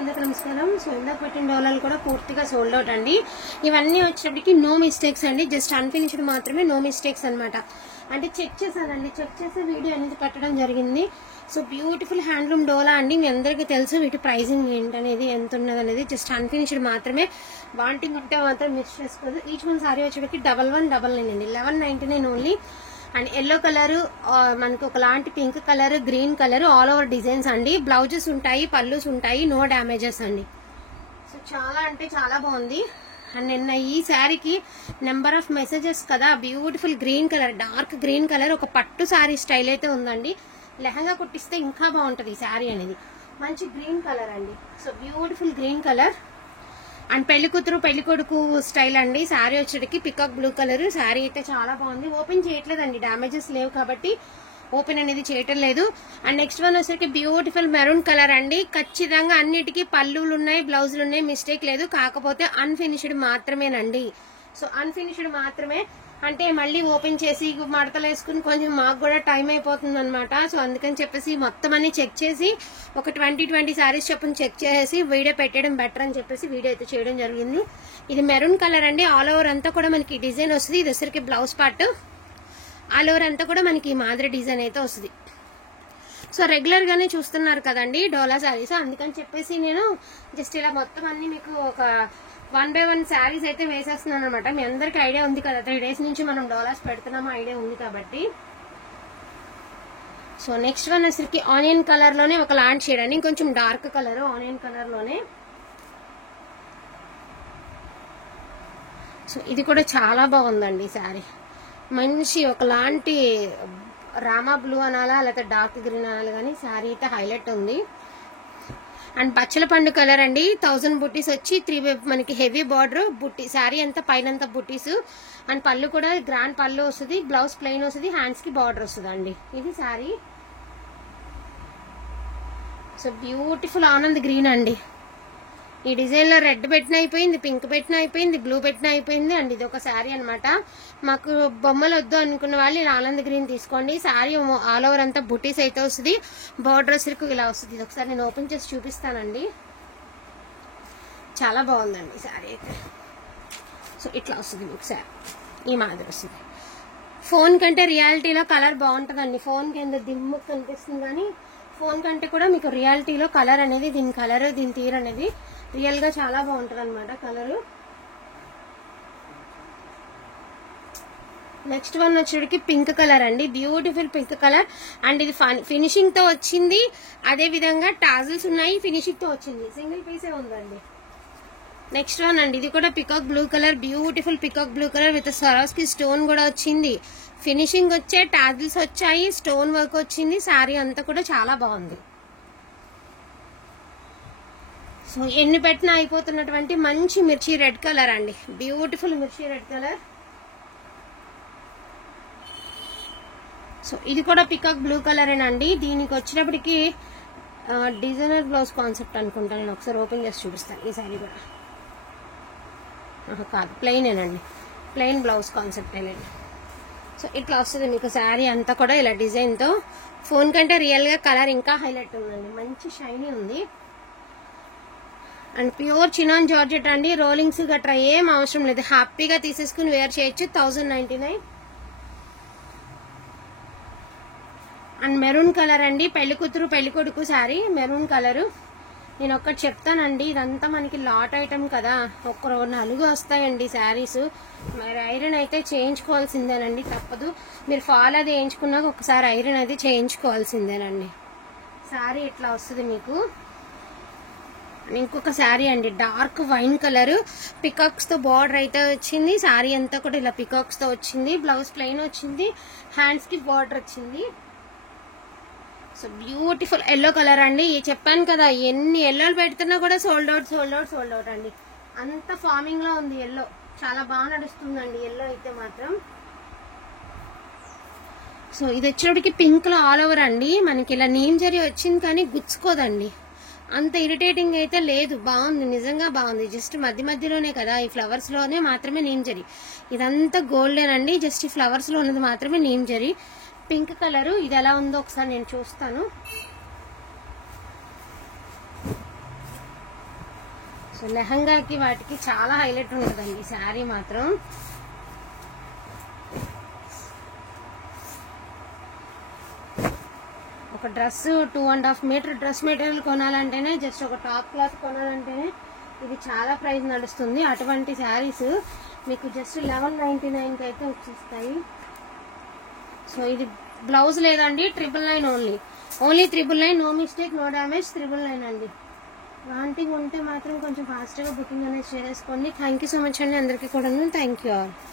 అందరికీ నమస్కారం. సో ఇందాక పెట్టిన డోలాలు కూడా పూర్తిగా సోల్డ్ అవుట్ అండి. ఇవన్నీ వచ్చేటప్పటికి నో మిస్టేక్స్ అండి, జస్ట్ అన్ఫినిష్డ్ మాత్రమే, నో మిస్టేక్స్ అనమాట. అంటే చెక్ చేశానండి, చెక్ చేసే వీడియో అనేది పెట్టడం జరిగింది. సో బ్యూటిఫుల్ హ్యాండ్లూమ్ డోలా అండి, మీ అందరికీ తెలుసు వీటి ప్రైజింగ్ ఏంటనేది, ఎంత ఉన్నది అనేది. జస్ట్ అన్ఫినిష్డ్ మాత్రమే, వాంటింగ్ ఉంటే మాత్రం మిస్ చేసుకోదు. ఈచ్ వన్ సారీ వచ్చేటప్పటికి 1199 అండి, 1199 ఓన్లీ. అండ్ ఎల్లో కలర్, మనకి ఒకలాంటి pink colour, green colour, all over designs అండి. బ్లౌజెస్ ఉంటాయి, పల్లూస్ ఉంటాయి, నో డ్యామేజెస్ అండి. సో చాలా అంటే చాలా బాగుంది. అండ్ నిన్న ఈ శారీకి నెంబర్ ఆఫ్ మెసేజెస్ కదా, beautiful green colour, dark green colour, ఒక పట్టు శారీ స్టైల్ అయితే ఉందండి. లెహంగా కుట్టిస్తే ఇంకా బాగుంటుంది ఈ శారీ అనేది. మంచి గ్రీన్ కలర్ అండి. So beautiful green colour and పెళ్లి కూతురు పెళ్లి కొడుకు స్టైల్ అండి. శారీ వచ్చేటికి పికాక్ బ్లూ కలర్. శారీ అయితే చాలా బాగుంది. ఓపెన్ చేయట్లేదండి, డ్యామేజెస్ లేవు కాబట్టి ఓపెన్ అనేది చేయటం లేదు. అండ్ నెక్స్ట్ వన్ వచ్చేసరికి బ్యూటిఫుల్ మెరూన్ కలర్ అండి. ఖచ్చితంగా అన్నిటికీ పళ్ళులు ఉన్నాయి, బ్లౌజులు ఉన్నాయి, మిస్టేక్ లేదు. కాకపోతే అన్ఫినిష్డ్ మాత్రమేనండి. సో అన్ఫినిష్డ్ మాత్రమే అంటే మళ్ళీ ఓపెన్ చేసి మడతలు వేసుకుని కొంచెం మాకు కూడా టైం అయిపోతుంది అనమాట. సో అందుకని చెప్పేసి మొత్తం అన్ని చెక్ చేసి ఒక 20 శారీస్ చొప్పున చెక్ చేసి వీడియో పెట్టడం బెటర్ అని చెప్పేసి వీడియో అయితే చేయడం జరిగింది. ఇది మెరూన్ కలర్ అండి. ఆల్ ఓవర్ అంతా కూడా మనకి డిజైన్ వస్తుంది. ఇది వచ్చరికి బ్లౌజ్ పార్ట్. ఆల్ ఓవర్ అంతా కూడా మనకి మాదిరి డిజైన్ అయితే వస్తుంది. సో రెగ్యులర్ గానే చూస్తున్నారు కదండి డోలా శారీస్, అందుకని చెప్పేసి నేను జస్ట్ ఇలా మొత్తం అన్ని మీకు ఒక 1 by 1 శారీస్ అయితే వేసేస్తున్నాను అనమాట. మీ అందరికి ఐడియా ఉంది కదా, 3 days నుంచి మనం డోలాస్ పెడుతున్నాము, ఐడియా ఉంది కాబట్టి. సో నెక్స్ట్ వన్ వచ్చరికి ఆనియన్ కలర్ లోనే ఒక లాంటి షేడ్ అండి, కొంచెం డార్క్ కలర్ ఆనియన్ కలర్ లోనే. సో ఇది కూడా చాలా బాగుందండి శారీ. మంచి ఒకలాంటి రామా బ్లూ అనాలా లేకపోతే డార్క్ గ్రీన్ అనాలి, కానీ శారీ అయితే హైలైట్ ఉంది. అండ్ బచ్చల పండు కలర్ అండి. 1000 బుట్టీస్ వచ్చి 3 మనకి హెవీ బార్డర్ బుట్టి. శారీ అంతా పైనంతా బుట్టీస్. అండ్ పళ్ళు కూడా గ్రాండ్ పళ్ళు వస్తుంది, బ్లౌజ్ ప్లెయిన్ వస్తుంది, హ్యాండ్స్ కి బార్డర్ వస్తుంది అండి. ఇది sari. So beautiful Anand green అండి. ఈ డిజైన్ లో రెడ్ పెట్టిన అయిపోయింది, పింక్ పెట్టిన అయిపోయింది, బ్లూ పెట్టిన అయిపోయింది. అండ్ ఇది ఒక శారీ అనమాట. మాకు బొమ్మలు వద్దు అనుకున్న వాళ్ళు ఇలా ఆనంద్ గ్రీన్ తీసుకోండి. శారీ ఆల్ ఓవర్ అంతా బుటీస్ అయితే వస్తుంది, బార్డర్ సిల్క్ ఇలా వస్తుంది. ఇది ఒకసారి నేను ఓపెన్ చేసి చూపిస్తానండి. చాలా బాగుందండి శారీ అయితే. సో ఇట్లా వస్తుంది మీకు శారీ, ఈ మాదిరి వస్తుంది. ఫోన్ కంటే రియాలిటీలో కలర్ బాగుంటుందండి. ఫోన్ కింద దిమ్ము కనిపిస్తుంది, కానీ ఫోన్ కంటే కూడా మీకు రియాలిటీలో కలర్ అనేది, దీని కలర్ దీని తీరు అనేది రియల్ గా చాలా బాగుంటుంది అనమాట కలరు. నెక్స్ట్ వన్ వచ్చేటికి పింక్ కలర్ అండి, బ్యూటిఫుల్ పింక్ కలర్. అండ్ ఇది ఫినిషింగ్ తో వచ్చింది, అదే విధంగా టాజిల్స్ ఉన్నాయి, ఫినిషింగ్ తో వచ్చింది, సింగిల్ పీసే ఉందండి. నెక్స్ట్ వన్ అండి, ఇది కూడా peacock blue colour, beautiful peacock blue colour with Swarovski stone కూడా వచ్చింది. ఫినిషింగ్ వచ్చే టాజిల్స్ వచ్చాయి, స్టోన్ వర్క్ వచ్చింది. శారీ అంతా కూడా చాలా బాగుంది. సో ఎన్ని పెట్టినా అయిపోతున్నటువంటి మంచి మిర్చి రెడ్ కలర్ అండి, బ్యూటిఫుల్ మిర్చి రెడ్ కలర్. సో ఇది కూడా పికాక్ బ్లూ కలర్ అండి. దీనికి వచ్చినప్పటికి డిజైనర్ బ్లౌజ్ కాన్సెప్ట్ అనుకుంటా. నేను ఒకసారి ఓపెన్ చేసి చూపిస్తాను. ఈ శారీ కూడా కాదు, ప్లెయినేనండి, ప్లెయిన్ బ్లౌజ్ కాన్సెప్ట్ ఏనండి. సో ఇట్లా వస్తుంది మీకు శారీ అంతా కూడా ఇలా డిజైన్ తో. ఫోన్ కంటే రియల్ గా కలర్ ఇంకా హైలైట్ ఉందండి, మంచి షైనీ ఉంది. అండ్ ప్యూర్ చినాన్ జార్జెట్ అండి. రోలింగ్స్ గట్రా ఏం అవసరం లేదు, హ్యాపీగా తీసేసుకుని వేర్ చేయొచ్చు. 1099. అండ్ మెరూన్ కలర్ అండి, పెళ్లి కూతురు పెళ్లి కొడుకు శారీ మెరూన్ కలర్. నేను ఒక్కటి చెప్తానండి, ఇదంతా మనకి లాట్ ఐటమ్ కదా, ఒక్క 4 వస్తాయండి శారీస్. మరి ఐరన్ అయితే చేయించుకోవాల్సిందేనండి, తప్పదు. మీరు ఫాల్ అది వేయించుకున్నాక ఒకసారి ఐరన్ అది చేయించుకోవాల్సిందేనండి. శారీ ఇట్లా వస్తుంది మీకు. ఇంకొక శారీ అండి, డార్క్ వైన్ కలర్, పికాక్స్ తో బార్డర్ అయితే వచ్చింది. శారీ అంతా కూడా ఇలా పికాక్స్ తో వచ్చింది, బ్లౌజ్ ప్లెయిన్ వచ్చింది, హ్యాండ్స్ కి బార్డర్ వచ్చింది. సో బ్యూటిఫుల్ ఎల్లో కలర్ అండి. చెప్పాను కదా, ఎన్ని ఎల్లోలు పెడుతున్నా కూడా sold out sold out sold out అండి. అంత ఫార్మింగ్ లో ఉంది ఎల్లో, చాలా బాగా నడుస్తుందండి ఎల్లో అయితే మాత్రం. సో ఇది వచ్చేటికి పింక్ లో ఆల్ ఓవర్ అండి. మనకి ఇలా నీమ్ జరీ వచ్చింది కానీ గుచ్చుకోదండి, అంత ఇరిటేటింగ్ అయితే లేదు. బాగుంది, నిజంగా బాగుంది. జస్ట్ మధ్య మధ్యలోనే కదా, ఈ ఫ్లవర్స్ లోనే మాత్రమే నీమ్ జరీ. ఇదంతా గోల్డెన్ అండి, జస్ట్ ఈ ఫ్లవర్స్ లో ఉన్నది మాత్రమే నీమ్ జరీ. Pink colour. ఇది ఎలా ఉందో ఒకసారి నేను చూస్తాను. సో లెహంగాకి వాటికి చాలా హైలైట్ ఉంటుందండి శారీ మాత్రం. ఒక డ్రెస్ 2.5 మీటర్ డ్రెస్ మెటీరియల్ కొనాలంటేనే, జస్ట్ ఒక టాప్ క్లాత్ కొనాలంటేనే ఇది చాలా ప్రైస్ నడుస్తుంది. అటువంటి శారీస్ మీకు జస్ట్ 1199కి అయితే వచ్చేస్తాయి. సో ఇది బ్లౌజ్ లేదండి, 999 only 999, no mistake no damage, 999 అండి. వాంటింగ్ ఉంటే మాత్రం కొంచెం ఫాస్ట్గా బుకింగ్ అనేది చేసేసుకోండి. థ్యాంక్ యూ సో మచ్ అండి అందరికీ కూడా. Thank you all.